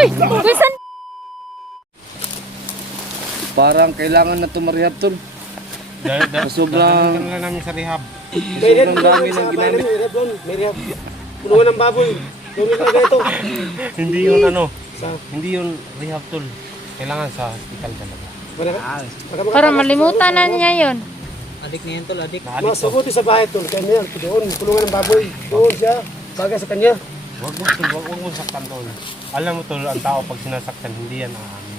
Uy! Uy, san? Parang kailangan na tumarihab tol. Sobrang Lang namin sa rehab. sobrang dami ng ginamit. May rehab. Punuan ng baboy. Gawin talaga ito. Hindi yun ano. Hindi yun rehab tol. Kailangan sa hospital talaga. Para malimutan na niya yun. Adik na yan tol, adik. Masubuti sa bahay tol. Kaya niya, doon, kulungan ng baboy. Doon siya. Bagay sa kanya. Wag mo saktan tol. Alam mo tol, ang tao pag sinasaktan, hindi yan aamin.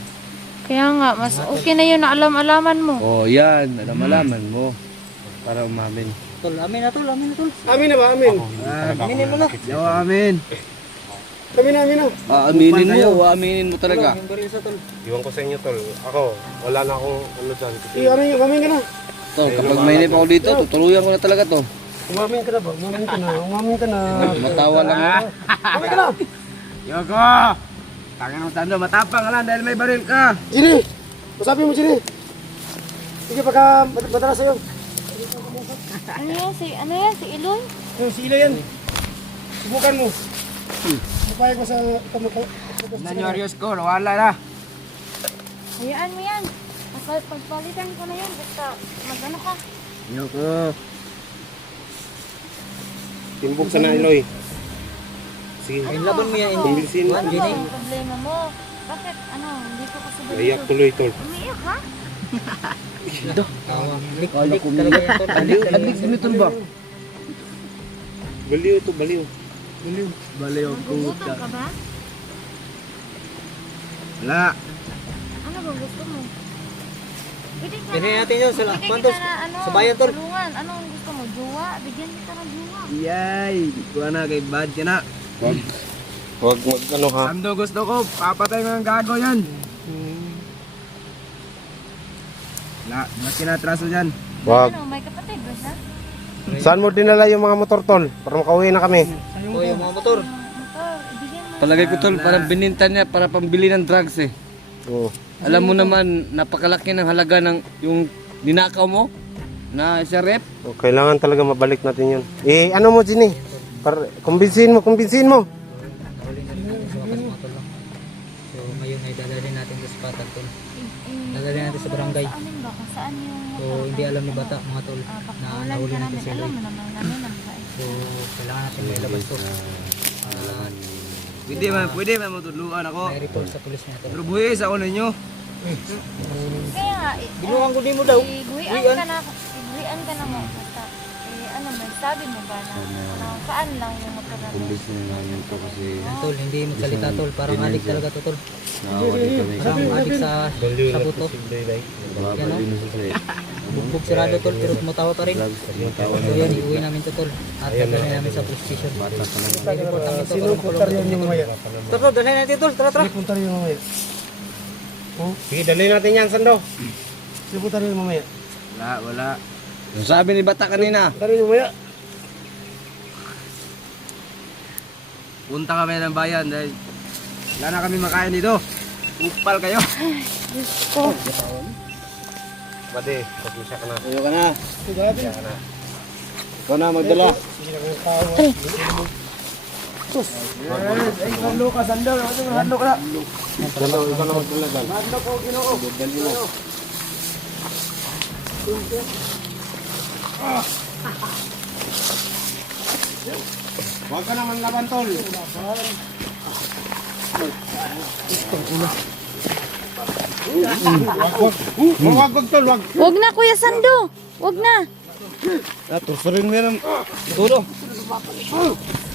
Kaya nga, mas okay na yun na alam-alaman mo. Oh, yan, alam-alaman mo. Para umamin. Tol, amin na tol, amin na tol. Amin na ba? Amin. Aminin mo na. Yo, amin. Amin na, amin na. Aaminin mo, aaminin mo talaga. Yung baril sa tol. Iwan ko sa inyo tol. Ako, wala na akong ano dyan. Amin ka na. Tol, kapag mainip ako dito, tutuluyan ko na talaga to. Umamin ka na ba? Umamin ka na. Umamin ka na. Matawa lang ako. Umamin ka na. Yoko! Tangan mo tando, matapang ka lang dahil may baril ka. Jini! Masapin mo, Jini. Sige, baka matala sa'yo. Ano yan, si Iloy? Yung sila yan. Subukan mo. Mapayag mo sa kamukha. Nanyorios ko, nawala na. Hayaan mo yan. Pagpalitan ko na yan. Basta mag-ano ka. Yoko. Timbok sa na Eloy. Sige. Ay, laban mo yan. Kumbilsin mo. Ano ba ang problema mo? Bakit, hindi ko kasabay Naiyak tuloy tol. Umiiyak ha? Tawa. Lik talaga yan tol. Adik simitol ba? Baliw ito, baliw. Baliw Nagugutom ka ba? Wala. Ano bang gusto mo? Pwede ka Bigyan natin yun sa pwede Pantos. kita na, Sa bayan tol. tulungan. Anong gusto mo? Jowa? Bigyan kita ng jowa. Yay! Kuha na kay bad ka na. Wag mag ano ha. Sando gusto ko, papatay mo ng gago yan. Wala, mas kinatraso dyan. Wag. Ano, may kapatid ba siya? Saan mo dinala yung mga motor tol? Para makauwi na kami. O yung mga motor. Motor, ibigyan mo. Palagay ko tol, parang bininta niya para pambili ng drugs eh. Oo. Alam mo naman, napakalaki ng halaga ng yung ninakaw mo na sa rep. Oh, kailangan talaga mabalik natin yun. Ano mo, Ginny? Kumbinsin mo. Nahuli na rin sa wakas mga tol. So ngayon ay dadalhin natin sa spatan tol. Dadalhin natin sa barangay. Amin ba? Kung saan yung So hindi alam ni bata mga tol na pakawalan nahuli ka natin namin. si Alam Eloy. mo naman namin ang bahay. So kailangan natin may labas to. Pwede man matudluan ako. May report sa pulis mga tol. Pero buhis ako ninyo. Kaya nga, Binuang ko din mo daw. iguian ka na mo. Basta, ano ba, sabi mo ba na saan lang yung motor namin? Kumbinsin namin to kasi Tol, hindi magsalita tol. Parang adik talaga to tol. naawa din kami. Parang adik sa buto. Babalik din sa sa'yo. Bugbog sirado tol pero tumatawa pa rin. Matawa So yan, iuwi namin to tol. At dadalhin namin sa police station. Report namin to. Sino punta rin yung mamaya? Tara, dalhin natin tol. Tara, tara. Sino punta rin yung mamaya? Sige, dali natin yan, Sando. Sino punta rin yung mamaya? Wala. Yung sabi ni Bata kanina, Punta rin yung mamaya? punta kami ng bayan dahil wala na kami makain dito. Upal kayo. Bade, pag-isa ka na. Ayaw ka na. Sige, Ikaw na magdala. ay, hadlo ka, sandal. Hadlo ka na. Sando, ikaw na magdala dyan. Hadlo ko, ginoo. Huwag ka naman laban, tol. Wag, tol, wag. Wag na, Kuya Sando. Wag na. Tusurin mo yan ang duro.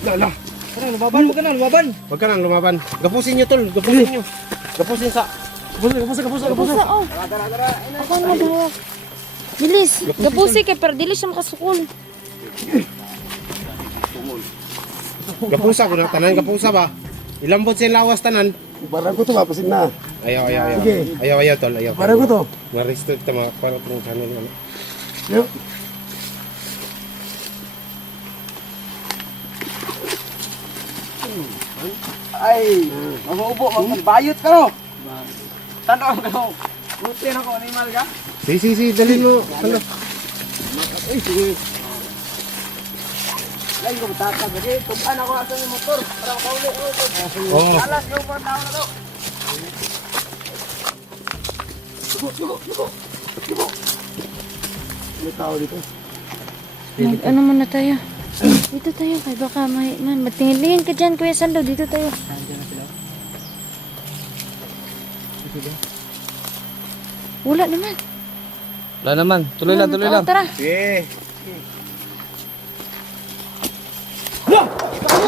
Lala. Lumaban, huwag ka na, lumaban. Huwag ka nang lumaban. Gapusin nyo, tol. Gapusin nyo. Gapusin sa... Gapusa, oh. Ako na maghawak. Bilis. Gapusi kay pero dili siya makasukol. Gapusa ko na, tanan gapusa ba? Ilambot sa lawas tanan. Barang ko to, mapasin na. Ayaw. Sige. Ayaw, tol. Ayaw. Barang ko to. Ma-restrict ta mga para itong channel. Ano. Yo. Ay, mag-uubo, magbayot ka no. Tanong ka no. Buti na ko, animal ka. Si, dalhin mo. Sando. Ay, sige. Ay, ko tatag. Kasi, tuban ako asan yung motor. Para makauli. Oo. Alas, yung mga tao na to. Sugo. May tao dito. Ano muna tayo? Dito tayo kay baka may matingin ka dyan Kuya Sando. Dito tayo. Nandiyan na sila. Wala naman. Wala naman. Tuloy lang, tuloy Oh, lang. tara. Sige.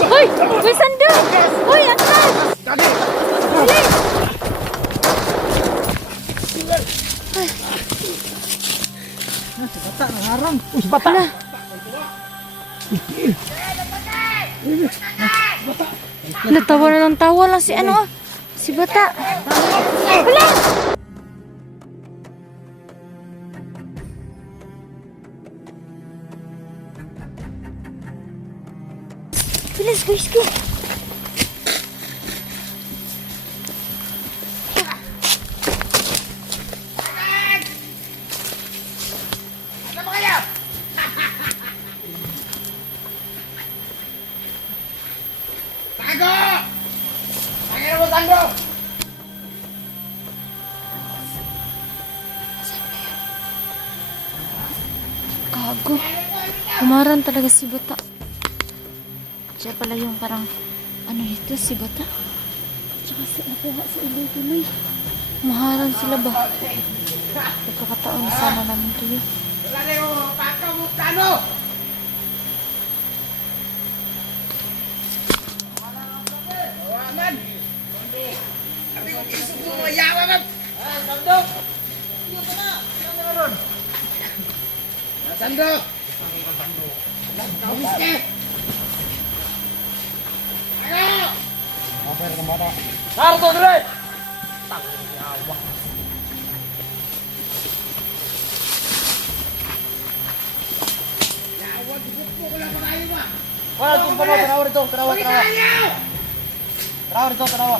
Hoy! Kuya Sando! Hoy, atras! Dali! Bata, nangarang. Bata! Natawa na ng tawa lang si ano si Bata. Wala! Bilis, Whiskey! Gago. Umaran talaga si Bata. Siya pala yung parang ano ito, si Bata. Tsaka si nakuha sa tuloy. Umaharan sila ba? Pagkakataon na sana namin tuloy. Wala na yung pagkamutano. Awaman. Sabi ko, isip mo, mayawa man. Sandok. Dito na. Sandok na ron. Sandok. Kabis ka. Ano? Aper ka mata. Narto, dali. Wala, kung pa tarawa rito, tarawa. Tarawa rito, tarawa.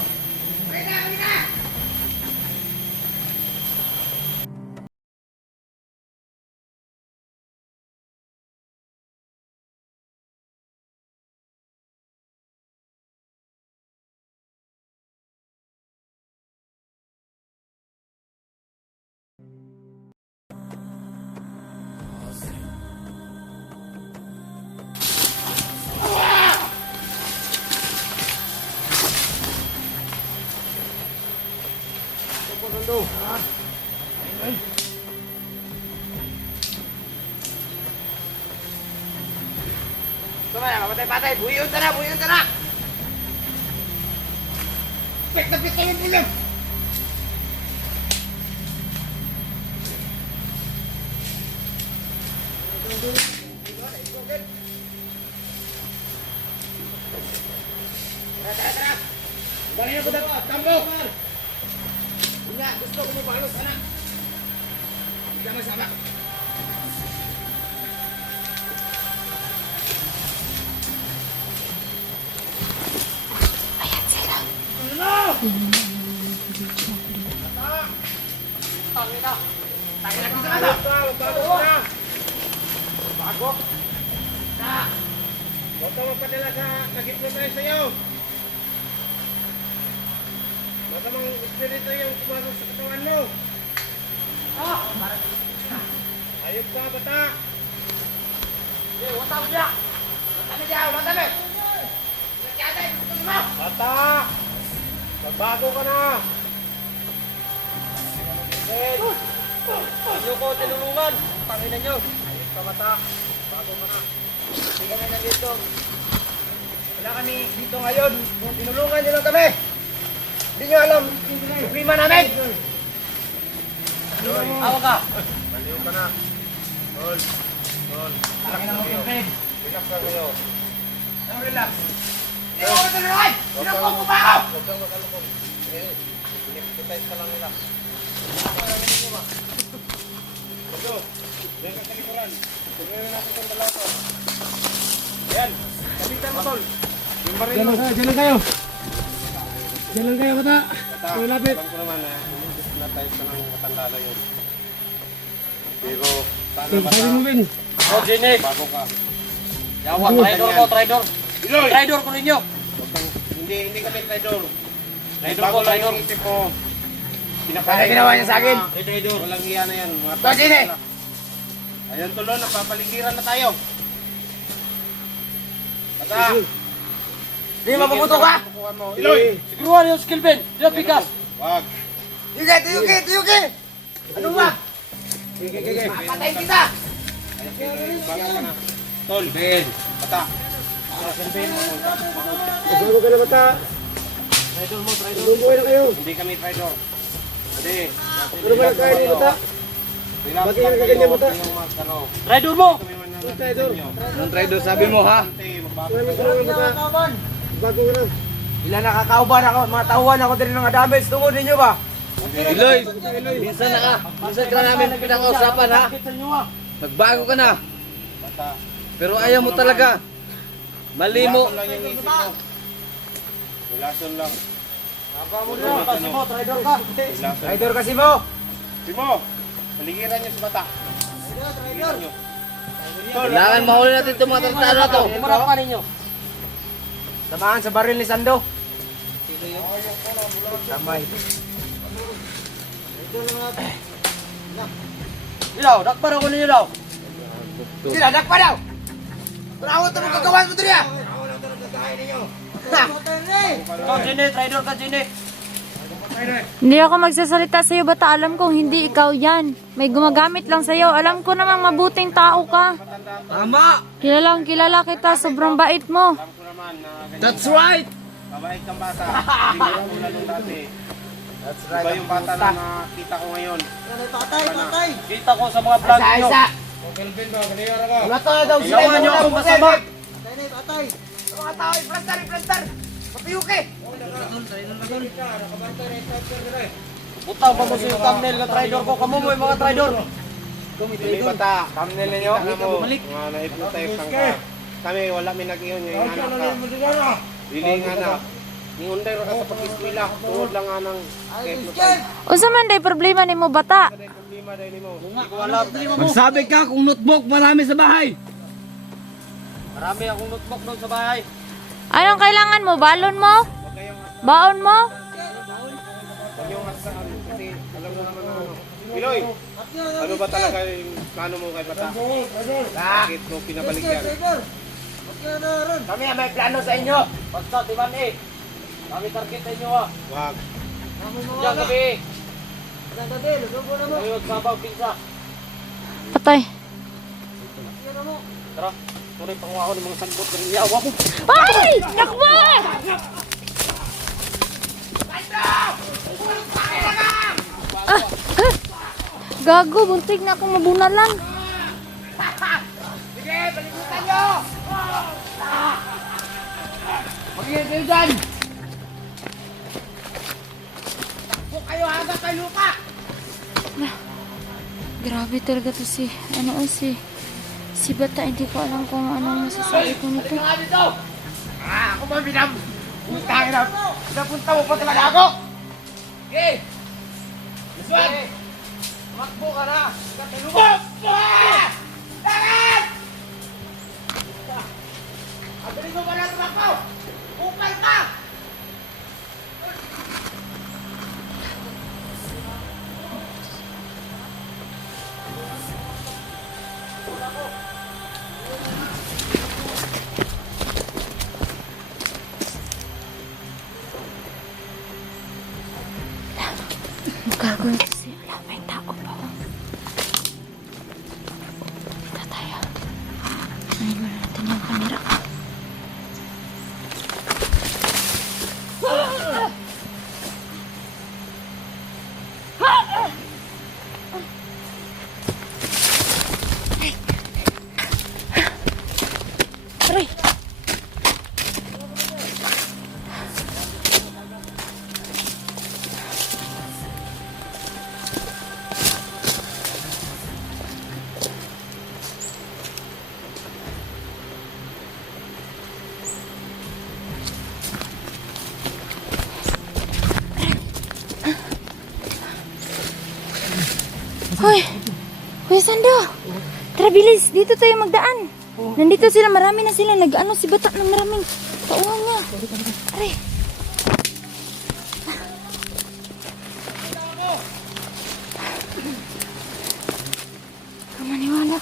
Kumaya, kapatay-patay. Buyon ta na. Pek na pek kami pulang. Tara. Balik na ko dapat. Tambok. Punya, gusto ko mo pahalos, anak. Hindi masama. Ayan sila. Huwag ka magpadala sa nag-hypnotize sa'yo. Masamang espiritu yung pumasok sa katawan mo. Ayop ka, Bata. Bata! Magbago ka na! Inyo ko tinulungan. Panginoon nyo. Ayop ka, Bata. Bago ka na. Hindi kami nandito. Wala kami dito ngayon. Kung tinulungan nyo lang kami. Hindi nyo alam. Problema namin. Awa ka. Maliw ka na. Tol. Laki na mo yung friend. Relax ka kayo. Ano relax? Hindi ako matulungan! Pinagpong ko ba ako? Huwag kang mag-alukong. Hypnotize ka lang nila. Ito. Diyan ka sa likuran. Tuloy natin itong dalawa to. Ayan. Kapitan mo, Tol. Yung baril mo. Diyan lang kayo. Diyan lang kayo, Bata. Bata, Tuloy lapit. alam ko naman na hypnotize ka ng matanda na yun. Pero, sana Sabi mo, Ben. Bago ka. Yawa, traidor mo, traidor. Iloy! Traidor ko ninyo. Hindi kami traidor. Traidor Bago ko, lang traidor. yung isip ko. Ano ginawa niya sa akin? Walang iya na yan. Mga Ito, sino? Ayun tulo, napapaligiran na tayo. Basta. Hindi mapuputo ka. Kukuha mo. Iloy! Siguruhan yung skill pen. Diyan, pikas. Wag. Tiyuki. Ano ba? Gigi. Patay kita. Bago ka na. Tol. Ben. Bata. Bago ka na bata. Traidor mo, traidor. Bumbuhay na kayo. Hindi kami traidor. Hindi. Ano ba nagkain niyo bata? Relax Bakit lang ka kayo. ganyan, Huwag bata? kayong ano. Traidor mo. Kami man Ang traidor. Anong traidor sabi mo, ha? Maraming salamat bata. Bago ka na. Ilan nakakauban ako, mga tauhan ako din ng damage tungod ninyo ba? Iloy, minsan ka namin pinakausapan ha. Nagbago ka na. Bata. Pero ayaw mo talaga. Mali mo. Relaxon lang yung isip mo. Relaxon lang. Kasi mo, traidor ka. Relaxon. Traidor kasi mo. Simo, paligiran niyo si bata. Paligiran niyo. Kailangan mahuli natin itong mga tratado na to. Umarap pa ninyo. Samahan sa baril ni Sando. Damay. Ilaw, dakpar ako ninyo daw. Sila, dakpar daw. Turawat mo kagawan mo dito. Ikaw, Jine, traidor ka, Jine. Hindi ako magsasalita sa'yo, bata. Alam kong hindi ikaw yan. May gumagamit lang sa'yo. Alam ko namang mabuting tao ka. Tama! Kilalang kilala kita. Sobrang bait mo. Alam ko naman na ganyan. That's right! Mabait kang bata. Hindi ko tulad nung dati. That's Iba yung bata na nakita ko ngayon. Kita ko sa mga vlog nyo. Kelvin ba? Kaniyara ka. Wala ka daw sila. Ginawa nyo akong masama. Mga tao, plantar. Mapiyuki. Butang pa mo sa yung thumbnail na traidor ko. Kamu mo yung mga traidor. Hindi bata. Thumbnail ninyo. Mga na-hypnotize lang ka. Kami wala may nag-iyon yung anak ka. Dili nga na. Ningunday ra ka sa pag-eskwela. Tungod lang nga ng hypnotize. Unsa man day problema nimo, bata? Kada problema dahil ni mo. Hindi ko alam. Magsabi ka kung notebook marami sa bahay. Marami akong notebook doon sa bahay. Anong kailangan mo? Balon mo? Huwag kayong Baon mo? huwag yung asaan. Kasi alam mo naman na ano. Piloy, ano ba talaga yung plano mo kay bata? Bakit mo pinabalik yan? Kami may plano sa inyo. Basta, timan eh. Kami target sa inyo ha. Wag. Diyan kami. Kayo magsabaw pinsa. Patay. Tara. Tuloy panguha ko ng mga sanbot ng yawa mo. Ay! Nakbo! Gago, buntig na akong mabunalan. Sige, balimutan nyo! Mag-iyan kayo dyan! Takbo kayo hanggang kay lupa! Grabe talaga to si Bata. Hindi ko alam kung anong masasabi ko nito. Nga dito! Ako ba binam? Putangin na! Napunta mo pa talaga ako! Okay! This one! Makbo ka na! Hanggang kay lupa! Dagan! Abilis mo pala tumakbo! Upal ka! Gago ito si Ala. May tao pa. Dito tayo. Ayun mo natin yung camera. Aray! Hoy! Hoy, Sando! Tara, bilis! Dito tayo magdaan! Nandito sila, marami na sila. Nag-ano si Bata ng maraming tauhan niya. Aray. Maniwala.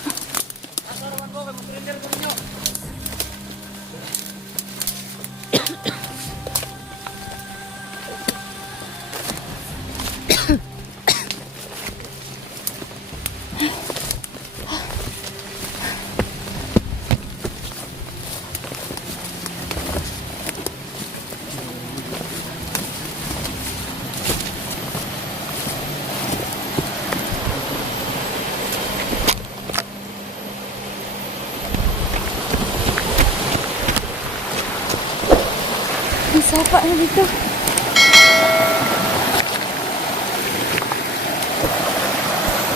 Ang sapa na dito.